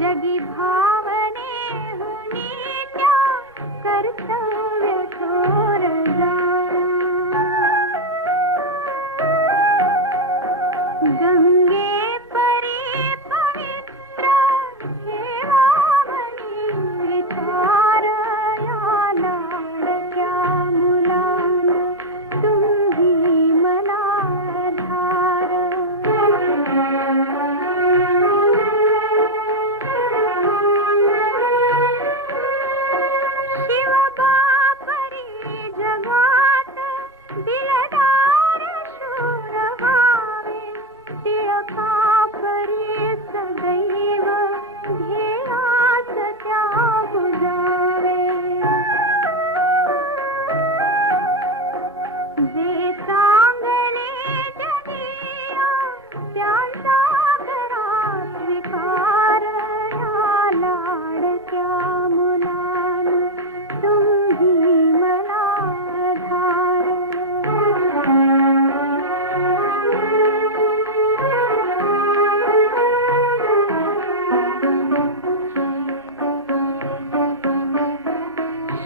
जगी भावने हुनीच्या कर्तव्य थोर जाणा गंगे परी पवित्र ठेवावनी विचार या लाडक्या मुलांना तुम्ही मला धार शिवबापरी जगात दिलदार शूर व्हावे टिळकापरी सदैव ध्येयास त्या बुजावे जे चांगले जगिया त्यांचा घरात विकार या लाडक्या मुलांना तुम्ही मला धार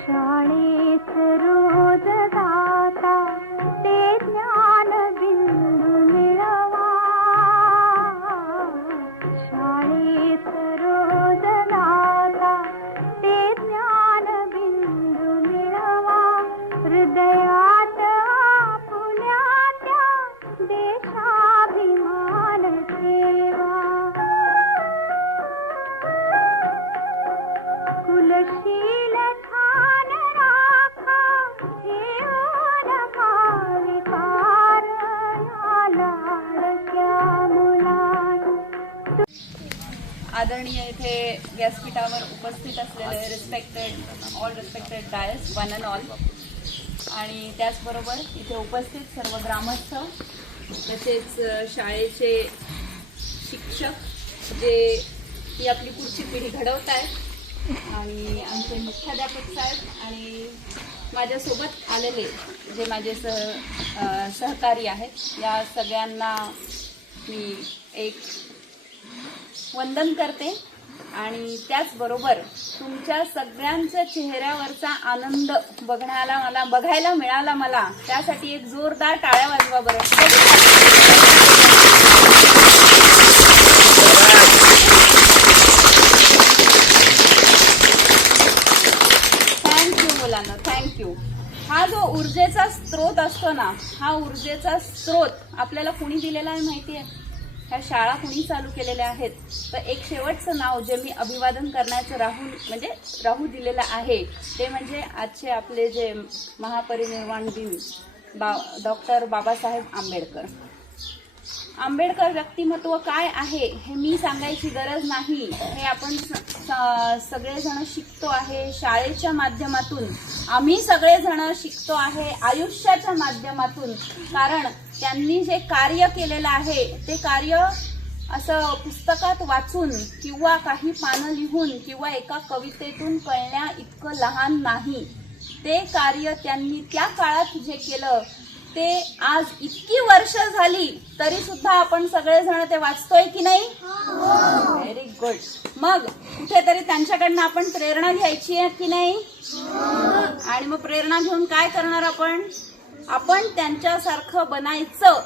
शाळेत रोज जाता ते ज्ञान बिंदू मिळवा शाळेत रोज जाता ते ज्ञान बिंदू मिळवा हृदयात आपुल्या त्या देशाभिमान ठेवा कुलशील ठाण राखा ठेवून भाविकार या लाडक्या मुलांना आदरणीय इथे व्यासपीठावर उपस्थित असलेले all respected dais one and all आणि त्याचबरोबर इथे उपस्थित सर्व ग्रामस्थ तसेच शाळेचे शिक्षक जे ही आपली पुढची पिढी घडवत आहेत आणि आमचे मुख्याध्यापक साहेब आणि माझ्यासोबत आलेले जे माझे सहकारी आहेत या सगळ्यांना मी एक वंदन करते आणि त्याचबरोबर तुमच्या सगळ्यांच्या चेहऱ्यावरचा आनंद बघायला मिळाला मला त्यासाठी एक जोरदार टाळ्या वाजवा बरं. थँक्यू मुलांना, थँक्यू. हा जो ऊर्जेचा स्रोत असतो ना, हा ऊर्जेचा स्रोत आपल्याला कुणी दिलेला आहे माहिती आहे? ह्या शाळा कुणी चालू केलेल्या आहेत? तर एक शेवटचं नाव जे मी अभिवादन करण्याचं राहू दिलेलं आहे ते म्हणजे आजचे आपले जे महापरिनिर्वाण दिन डॉक्टर बाबासाहेब आंबेडकर. आंबेडकर व्यक्तिमत्व काय आहे हे मी सांगायची गरज नाही. हे आपण सगळेजण शिकतो आहे शाळेच्या माध्यमातून, आम्ही सगळेजण शिकतो आहे आयुष्याच्या माध्यमातून. कारण त्यांनी जे कार्य केलेलं आहे ते कार्य असं पुस्तकात वाचून किंवा काही पानं लिहून किंवा एका कवितेतून कळण्या इतकं लहान नाही. ते कार्य त्यांनी त्या काळात जे केलं ते आज इतकी वर्ष झाली तरी सुद्धा आपण सगळेजण ते वाचतोय की नाही? Very good. मग कुठेतरी त्यांच्याकडनं आपण प्रेरणा घ्यायची आहे की नाही? आणि मग प्रेरणा घेऊन काय करणार आपण त्यांच्यासारखं बनायचं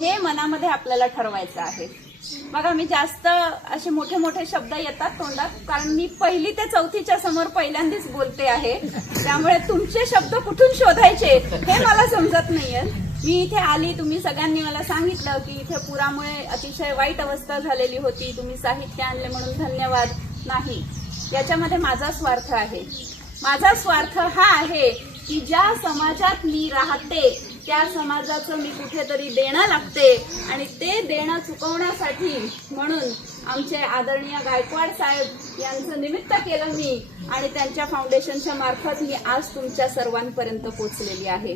हे मनामध्ये आपल्याला ठरवायचं आहे. बघा मी जास्त असे मोठे मोठे शब्द येतात तोंडात कारण मी 1ली ते 4थीच्या समोर पहिल्यांदाच बोलते आहे. त्यामुळे तुमचे शब्द कुठून शोधायचे हे मला समजत नाहीये. मी इथे आली, तुम्ही सगळ्यांनी मला सांगितलं की इथे पुरामुळे अतिशय वाईट अवस्था झालेली होती, तुम्ही साहित्य आणले म्हणून धन्यवाद. नाही, याच्यामध्ये माझा स्वार्थ आहे. माझा स्वार्थ हा आहे की ज्या समाजात मी राहते त्या समाजाचं मी कुठेतरी देणं लागते आणि ते देणं चुकवण्यासाठी म्हणून आमचे आदरणीय गायकवाड साहेब यांचं निमित्त केलं मी आणि त्यांच्या फाउंडेशनच्या मार्फत मी आज तुमच्या सर्वांपर्यंत पोहोचलेली आहे.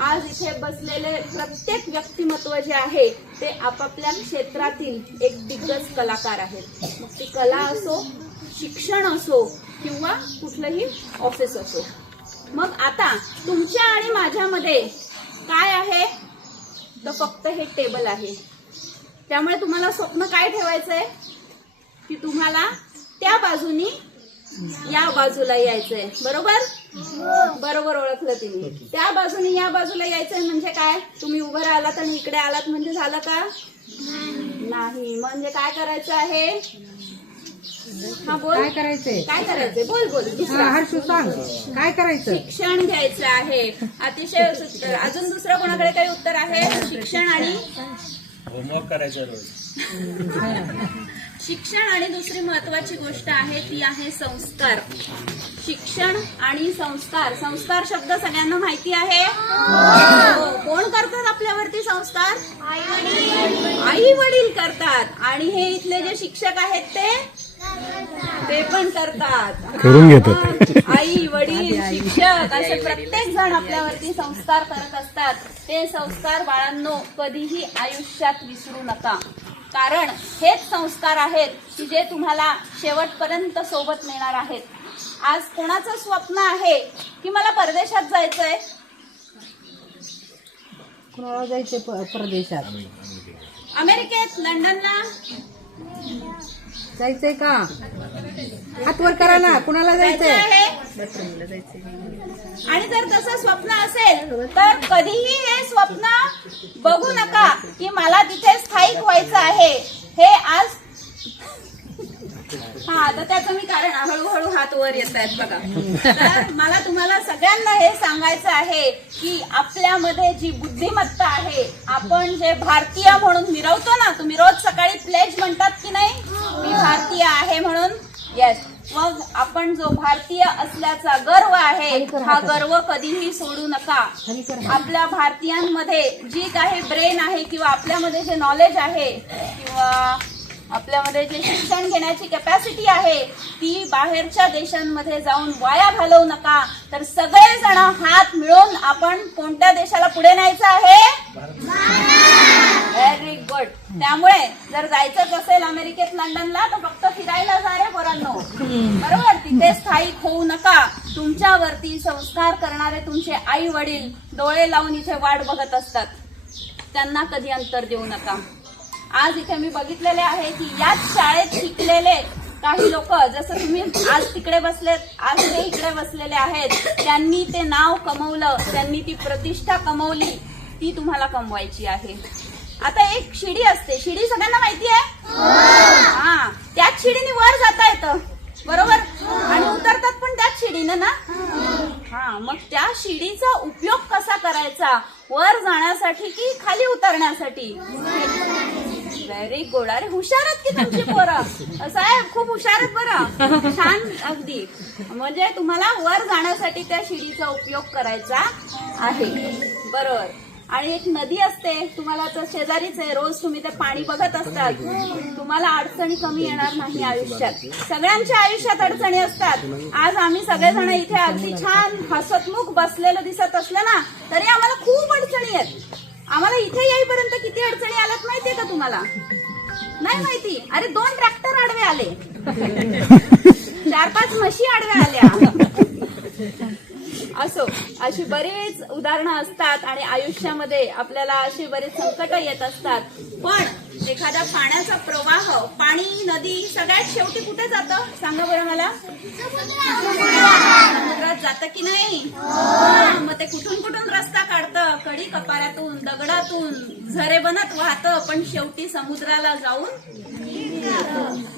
आज इथे बसलेले प्रत्येक व्यक्तिमत्व जे आहे ते आपापल्या क्षेत्रातील एक दिग्गज कलाकार आहेत. मग ती कला असो, शिक्षण असो किंवा कुठलंही ऑफिस असो. मग आता तुमच्या आणि माझ्यामध्ये काय आहे तर फक्त हे टेबल आहे. त्यामुळे तुम्हाला स्वप्न काय ठेवायचंय की तुम्हाला त्या बाजूनी या बाजूला यायचंय. बरोबर बरोबर ओळखलं तुम्ही. त्या बाजूने या बाजूला यायचंय म्हणजे काय, तुम्ही उभं राहिलात आणि इकडे आलात म्हणजे झालं का नाही. म्हणजे काय करायचं आहे, हा बोल काय करायचंय, काय करायचंय, बोल बोल दुसरा. हर्षू सांग काय करायचं. शिक्षण घ्यायचं आहे. अतिशय उत्तर. अजून दुसरं कोणाकडे काही उत्तर आहे. शिक्षण आणि होमवर्क करायचं रोज. शिक्षण आणि दुसरी महत्वाची गोष्ट आहे ती आहे संस्कार. शिक्षण आणि संस्कार. संस्कार शब्द सगळ्यांना माहिती आहे. हो. कोण करतात आपल्यावरती संस्कार, आई वडील करतात. आणि हे इथले जे शिक्षक आहेत ते पण करतात, करून घेतात. आई वडील शिक्षक असे प्रत्येक जण आपल्यावरती संस्कार करत असतात. ते संस्कार बाळांनो कधीही आयुष्यात विसरू नका, कारण हेच संस्कार आहेत की जे तुम्हाला शेवटपर्यंत सोबत नेणार आहेत. आज कोणाचं स्वप्न आहे की मला परदेशात जायचंय, कुणाला जायचे परदेशात, अमेरिकेत, लंडनला जायचंय का, हातवर करा ना, कुणाला जायचं जायचंय. आहे. आणि जर तसं स्वप्न असेल तर कधीही हे स्वप्न बघू नका की मला तिथे स्थायिक व्हायचं आहे. हे आज हा आता त्याचं मी कारण हळूहळू हात वर येत आहेत बघा. तर मला तुम्हाला सगळ्यांना हे सांगायचं आहे की आपल्यामध्ये जी बुद्धिमत्ता आहे, आपण जे भारतीय म्हणून मिरवतो ना, तुम्ही रोज सकाळी प्लेज म्हणतात की नाही, मी भारतीय आहे म्हणून. येस. मग आपण जो भारतीय असल्याचा गर्व आहे, हा गर्व कधीही सोडू नका. आपल्या भारतीयांमध्ये जी काही ब्रेन आहे किंवा आपल्यामध्ये जे नॉलेज आहे किंवा आपल्यामध्ये जे शिक्षण घेण्याची कॅपॅसिटी आहे, ती बाहेरच्या देशांमध्ये जाऊन वाया घालवू नका. तर सगळेजण हात मिळून आपण कोणत्या देशाला पुढे न्यायचं आहे. Very good. त्यामुळे जर जायचंच असेल अमेरिकेत, लंडनला, तर फक्त फिरायला जा रे पोरांनो. बरोबर. तिथे स्थायिक होऊ नका. तुमच्यावरती संस्कार करणारे तुमचे आई वडील डोळे लावून इथे वाट बघत असतात, त्यांना कधी अंतर देऊ नका. आज इथे मी बघितलेले आहे की याच शाळेत शिकलेले काही लोक, जसं तुम्ही आज तिकडे बसलेत, आज ते इकडे बसलेले आहेत, त्यांनी ते नाव कमवलं, त्यांनी ती प्रतिष्ठा कमवली, ती तुम्हाला कमवायची आहे. आता एक शिडी असते, शिडी सगळ्यांना माहिती आहे. हा, त्याच शिडीने वर जाता येतं, बरोबर, आणि उतरतात पण त्याच शिडीनं ना. हा, मग त्या शिडीचा उपयोग कसा करायचा, वर जाण्यासाठी की खाली उतरण्यासाठी. Very good. अरे हुशार आहेत की तुमची पोरं, साहेब खूप हुशार आहेत बरं, छान अगदी. म्हणजे तुम्हाला वर जाण्यासाठी त्या शिडीचा उपयोग करायचा आहे. बरोबर. आणि एक नदी असते, तुम्हाला तर शेजारीच आहे, रोज तुम्ही ते पाणी बघत असतात. तुम्हाला अडचणी कमी येणार नाही आयुष्यात. सगळ्यांच्या आयुष्यात अडचणी असतात. आज आम्ही सगळेजण इथे अगदी छान हसतमुख बसलेलं दिसत असलं ना, तरी आम्हाला खूप अडचणी आहेत. आम्हाला इथे येईपर्यंत किती अडचणी आल्यात माहितीये का तुम्हाला? नाही माहिती. अरे 2 ट्रॅक्टर आडवे आले, 4-5 म्हशी आडव्या आल्या. असो, अशी बरीच उदाहरणं असतात आणि आयुष्यामध्ये आपल्याला अशी बरीच संकट येत असतात. पण एखादा पाण्याचा प्रवाह, पाणी, नदी सगळ्यात शेवटी कुठे जातं सांगा बरं मला? समुद्रात जातं की नाही? मग ते कुठून कुठून रस्ता काढतं, कडी कपाऱ्यातून, दगडातून, झरे बनत वाहतं, पण शेवटी समुद्राला जाऊन.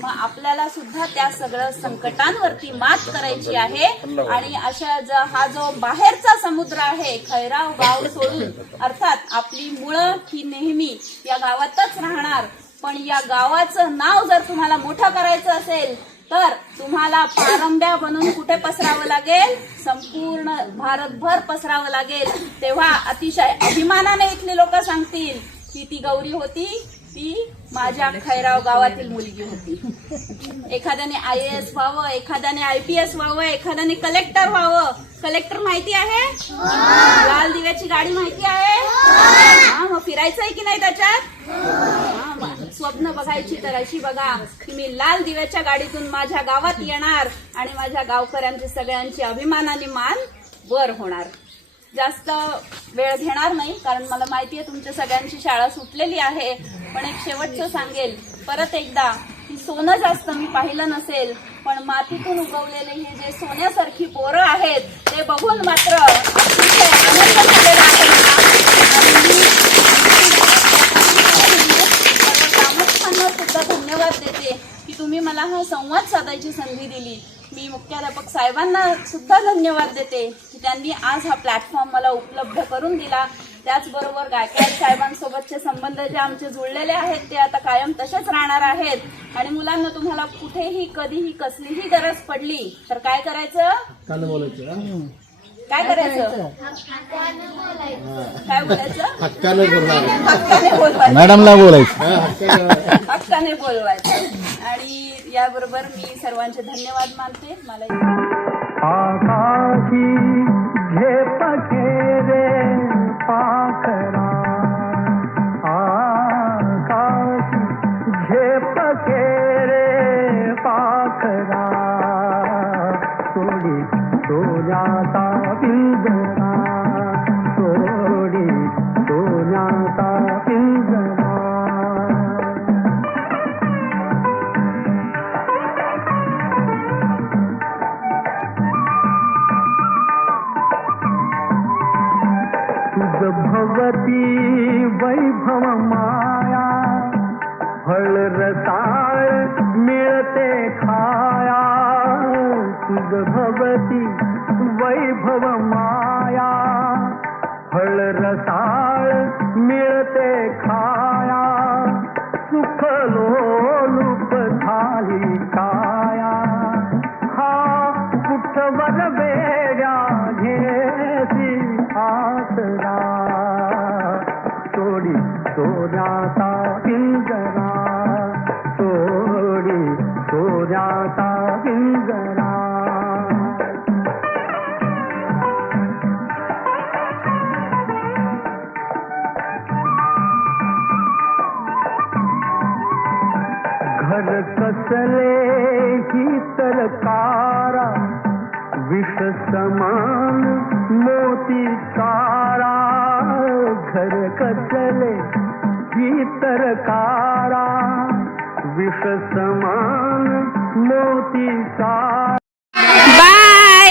मग आपल्याला सुद्धा त्या सगळ्या संकटांवरती मात करायची आहे. आणि अशा हा जो बाहेरचा समुद्र आहे, खैराव गाव सोडून, अर्थात आपली मुळं ही नेहमी या गावातच राहणार, पण या गावाचं नाव जर तुम्हाला मोठं करायचं असेल तर तुम्हाला पारंब्या बनून कुठे पसरावं लागेल? संपूर्ण भारतभर पसरावं लागेल. तेव्हा अतिशय अभिमानाने इथले लोक सांगतील की ती गौरी होती, ती माझ्या खैराव गावातील मुलगी होती. एखाद्याने IAS व्हावं, एखाद्याने IPS व्हावं, एखाद्याने कलेक्टर व्हावं. कलेक्टर माहिती आहे? लाल दिव्याची गाडी माहिती आहे? हा, मग फिरायचं आहे की नाही त्याच्यात? स्वप्न बघायची तर अशी बघा की मी लाल दिव्याच्या गाडीतून माझ्या गावात येणार आणि माझ्या गावकऱ्यांची सगळ्यांची अभिमानाने मान वर होणार. जास्त वेळ घेणार नाही, कारण मला माहिती आहे तुमच्या सगळ्यांची शाळा सुटलेली आहे. पण एक शेवटचं सांगेल परत एकदा की सोनं जास्त मी पाहिलं नसेल, पण मातीतून उगवलेले हे जे सोन्यासारखी पोरं आहेत ते बघून मात्र अतिशय आनंद झालेला आहे मला. आणि मी सर्व ग्रामस्थांना सुद्धा धन्यवाद देते की तुम्ही मला हा संवाद साधायची संधी दिली. मी मुख्याध्यापक साहेबांना सुद्धा धन्यवाद देते की त्यांनी आज हा प्लॅटफॉर्म मला उपलब्ध करून दिला. त्याचबरोबर गायकवाड साहेबांसोबतचे संबंध जे आमचे जुळलेले आहेत ते आता कायम तसेच राहणार आहेत. आणि मुलांना तुम्हाला कुठेही कधीही कसलीही गरज पडली तर काय करायचं? काय करायचं? काय बोलायचं? हक्काने बोलवायचं. मॅडमला बोलायचं. हक्काने बोलवायचं. आणि याबरोबर मी सर्वांचे धन्यवाद मानते. मला आकाशी झेप घेरे पाखरा, आकाशी झेप घेरे पाखरा, सोडी सोन्याचा पिंजरा, सोडी सोन्याचा पिंजरा. भवती वैभव माया, फळ रसाळ मिळते खाया. तुझ भवती वैभव माया, फळ रसाळ मिळते खाया. सुख लोलुप झाली काया, हा कुठवर वेड्या घेसी आसरा. सोडी सोन्याचा पिंजरा, सोडी सोन्याचा पिंजरा. घर कसले ही सरकारा, विष समान मोती चारा. घर कसले ही तरकारा, विष समान मोती चारा. बाय.